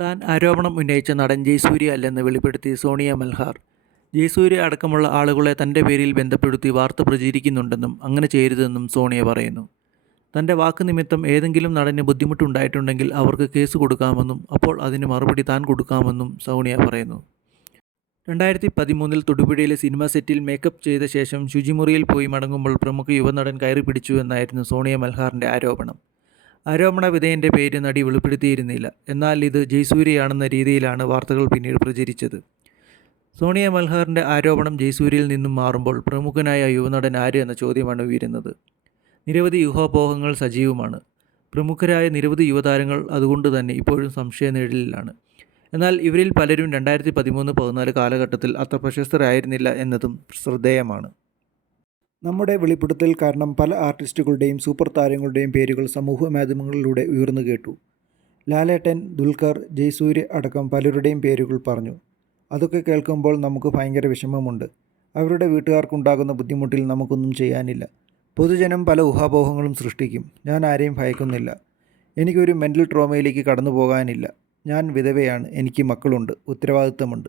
താൻ ആരോപണം ഉന്നയിച്ച നടൻ ജയസൂര്യ അല്ലെന്ന് വെളിപ്പെടുത്തി സോണിയ മൽഹാർ. ജയസൂര്യ അടക്കമുള്ള ആളുകളെ തന്റെ പേരിൽ ബന്ധപ്പെടുത്തി വാർത്ത പ്രചരിക്കുന്നുണ്ടെന്നും അങ്ങനെ ചെയ്യരുതെന്നും സോണിയ പറയുന്നു. തന്റെ വാക്ക് നിമിത്തം ഏതെങ്കിലും നടന് ബുദ്ധിമുട്ടുണ്ടായിട്ടുണ്ടെങ്കിൽ അവർക്ക് കേസ് കൊടുക്കാമെന്നും അപ്പോൾ അതിന് മറുപടി താൻ കൊടുക്കാമെന്നും സോണിയ പറയുന്നു. രണ്ടായിരത്തി പതിമൂന്നിൽ തൊടുപുഴയിലെ സിനിമാ സെറ്റിൽ മേക്കപ്പ് ചെയ്ത ശേഷം ശുചിമുറിയിൽ പോയി മടങ്ങുമ്പോൾ പ്രമുഖ യുവനടൻ കയറി പിടിച്ചു എന്നായിരുന്നു സോണിയ മൽഹാറിന്റെ ആരോപണം. ആരോപണ വിധേയന്റെ പേര് നടി വെളിപ്പെടുത്തിയിരുന്നില്ല. എന്നാൽ ഇത് ജയ്സൂര്യയാണെന്ന രീതിയിലാണ് വാർത്തകൾ പിന്നീട് പ്രചരിച്ചത്. സോണിയ മൽഹാറിന്റെ ആരോപണം ജയ്സൂര്യയിൽ നിന്നും മാറുമ്പോൾ പ്രമുഖനായ യുവനടൻ ആര് എന്ന ചോദ്യമാണ് ഉയരുന്നത്. നിരവധി യൂഹാപോഹങ്ങൾ സജീവമാണ്. പ്രമുഖരായ നിരവധി യുവതാരങ്ങൾ അതുകൊണ്ട് തന്നെ ഇപ്പോഴും സംശയ നിഴലിലാണ്. എന്നാൽ ഇവരിൽ പലരും രണ്ടായിരത്തി പതിമൂന്ന് പതിനാല് കാലഘട്ടത്തിൽ അത്ര പ്രശസ്തരായിരുന്നില്ല എന്നതും ശ്രദ്ധേയമാണ്. നമ്മുടെ വെളിപ്പെടുത്തൽ കാരണം പല ആർട്ടിസ്റ്റുകളുടെയും സൂപ്പർ താരങ്ങളുടെയും പേരുകൾ സമൂഹ മാധ്യമങ്ങളിലൂടെ ഉയർന്നു കേട്ടു. ലാലേട്ടൻ ദുൽഖർ ജയ്സൂര്യ അടക്കം പലരുടെയും പേരുകൾ പറഞ്ഞു. അതൊക്കെ കേൾക്കുമ്പോൾ നമുക്ക് ഭയങ്കര വിഷമമുണ്ട്. അവരുടെ വീട്ടുകാർക്കുണ്ടാകുന്ന ബുദ്ധിമുട്ടിൽ നമുക്കൊന്നും ചെയ്യാനില്ല. പൊതുജനം പല ഊഹാപോഹങ്ങളും സൃഷ്ടിക്കും. ഞാൻ ആരെയും ഭയക്കുന്നില്ല. എനിക്കൊരു മെന്റൽ ട്രോമയിലേക്ക് കടന്നു പോകാനില്ല. ഞാൻ വിധവയാണ്. എനിക്ക് മക്കളുണ്ട്. ഉത്തരവാദിത്തമുണ്ട്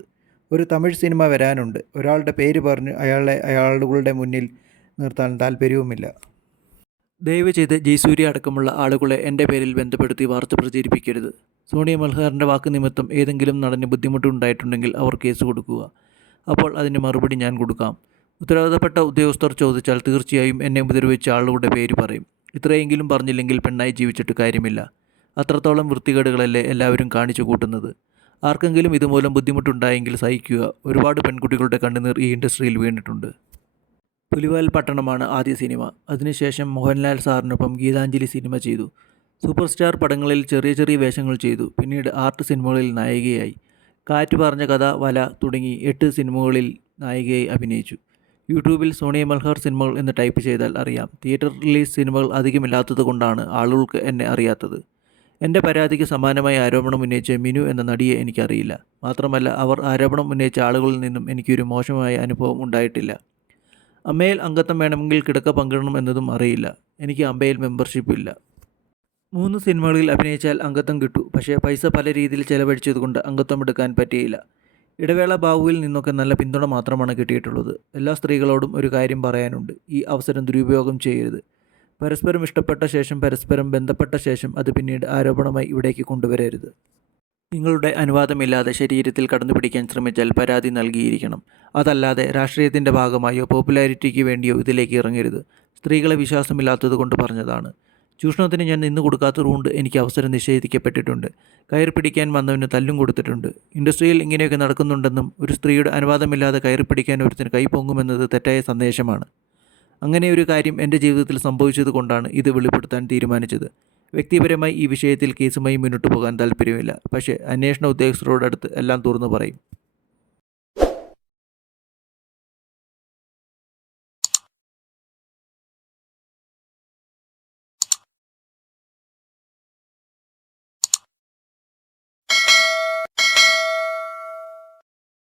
ഒരു തമിഴ് സിനിമ വരാനുണ്ട്. ഒരാളുടെ പേര് പറഞ്ഞ് അയാളെ അയാളുകളുടെ മുന്നിൽ നിർത്താൻ താല്പര്യവുമില്ല. ദയവ് ചെയ്ത് ജയ്സൂര്യ അടക്കമുള്ള ആളുകളെ എന്റെ പേരിൽ ബന്ധപ്പെടുത്തി വാർത്ത പ്രചരിപ്പിക്കരുത്. സോണിയ മൽഹാറിന്റെ വാക്ക് നിമിത്തം ഏതെങ്കിലും നടന് ബുദ്ധിമുട്ടുണ്ടായിട്ടുണ്ടെങ്കിൽ അവർ കേസ് കൊടുക്കുക. അപ്പോൾ അതിന് മറുപടി ഞാൻ കൊടുക്കാം. ഉത്തരവാദപ്പെട്ട ഉദ്യോഗസ്ഥർ ചോദിച്ചാൽ തീർച്ചയായും എന്നെ ഉപദ്രവിച്ച ആളുകളുടെ പേര് പറയും. ഇത്രയെങ്കിലും പറഞ്ഞില്ലെങ്കിൽ പെണ്ണായി ജീവിച്ചിട്ട് കാര്യമില്ല. അത്രത്തോളം വൃത്തികേടുകളല്ലേ എല്ലാവരും കാണിച്ചു കൂട്ടുന്നത്. ആർക്കെങ്കിലും ഇതുമൂലം ബുദ്ധിമുട്ടുണ്ടായെങ്കിൽ സഹിക്കുക. ഒരുപാട് പെൺകുട്ടികളുടെ കണ്ണുനീർ ഈ ഇൻഡസ്ട്രിയിൽ വീണിട്ടുണ്ട്. പുലിവാൽ പട്ടണമാണ് ആദ്യ സിനിമ. അതിനുശേഷം മോഹൻലാൽ സാറിനൊപ്പം ഗീതാഞ്ജലി സിനിമ ചെയ്തു. സൂപ്പർ സ്റ്റാർ പടങ്ങളിൽ ചെറിയ ചെറിയ വേഷങ്ങൾ ചെയ്തു. പിന്നീട് ആർട്ട് സിനിമകളിൽ നായികയായി. കാറ്റ് പറഞ്ഞ കഥ വല തുടങ്ങി എട്ട് സിനിമകളിൽ നായികയായി അഭിനയിച്ചു. യൂട്യൂബിൽ സോണിയ മൽഹർ സിനിമകൾ എന്ന് ടൈപ്പ് ചെയ്താൽ അറിയാം. തിയേറ്റർ റിലീസ് സിനിമകൾ അധികമില്ലാത്തത് കൊണ്ടാണ് ആളുകൾക്ക് എന്നെ അറിയാത്തത്. എന്റെ പരാതിക്ക് സമാനമായ ആരോപണം ഉന്നയിച്ച മിനു എന്ന നടിയെ എനിക്കറിയില്ല. മാത്രമല്ല അവർ ആരോപണം ഉന്നയിച്ച ആളുകളിൽ നിന്നും എനിക്കൊരു മോശമായ അനുഭവം ഉണ്ടായിട്ടില്ല. അമ്മയിൽ അംഗത്വം വേണമെങ്കിൽ കിടക്ക പങ്കിടണം എന്നതും അറിയില്ല. എനിക്ക് അമ്മയിൽ മെമ്പർഷിപ്പ് ഇല്ല. മൂന്ന് സിനിമകളിൽ അഭിനയിച്ചാൽ അംഗത്വം കിട്ടു. പക്ഷേ പൈസ പല രീതിയിൽ ചെലവഴിച്ചതുകൊണ്ട് അംഗത്വം എടുക്കാൻ പറ്റിയില്ല. ഇടവേള ബാബുവിൽ നിന്നൊക്കെ നല്ല പിന്തുണ മാത്രമാണ് കിട്ടിയിട്ടുള്ളത്. എല്ലാ സ്ത്രീകളോടും ഒരു കാര്യം പറയാനുണ്ട്. ഈ അവസരം ദുരുപയോഗം ചെയ്യരുത്. പരസ്പരം ഇഷ്ടപ്പെട്ട ശേഷം പരസ്പരം ബന്ധപ്പെട്ട ശേഷം അത് പിന്നീട് ആരോപണമായി ഇവിടേക്ക് കൊണ്ടുവരരുത്. നിങ്ങളുടെ അനുവാദമില്ലാതെ ശരീരത്തിൽ കടന്നുപിടിക്കാൻ ശ്രമിച്ചാൽ പരാതി നൽകിയിരിക്കണം. അതല്ലാതെ രാഷ്ട്രീയത്തിന്റെ ഭാഗമായോ പോപ്പുലാരിറ്റിക്ക് വേണ്ടിയോ ഇതിലേക്ക് ഇറങ്ങരുത്. സ്ത്രീകളെ വിശ്വാസമില്ലാത്തത് കൊണ്ട് പറഞ്ഞതാണ്. ചൂഷണത്തിന് ഞാൻ നിന്ന് കൊടുക്കാത്തതുകൊണ്ട് എനിക്ക് അവസരം നിഷേധിക്കപ്പെട്ടിട്ടുണ്ട്. കയറി പിടിക്കാൻ വന്നവന് തല്ലും കൊടുത്തിട്ടുണ്ട്. ഇൻഡസ്ട്രിയിൽ ഇങ്ങനെയൊക്കെ നടക്കുന്നുണ്ടെന്നും ഒരു സ്ത്രീയുടെ അനുവാദമില്ലാതെ കയറി പിടിക്കാൻ ഒരുത്തിന് കൈ പൊങ്ങുമെന്നത് തെറ്റായ സന്ദേശമാണ്. അങ്ങനെ ഒരു കാര്യം എന്റെ ജീവിതത്തിൽ സംഭവിച്ചതുകൊണ്ടാണ് ഇത് വെളിപ്പെടുത്താൻ തീരുമാനിച്ചത്. വ്യക്തിപരമായി ഈ വിഷയത്തിൽ കേസുമായി മുന്നോട്ട് പോകാൻ താല്പര്യമില്ല പക്ഷേ അന്വേഷണ ഉദ്യോഗസ്ഥരോടടുത്ത് എല്ലാം തുറന്നു പറയും.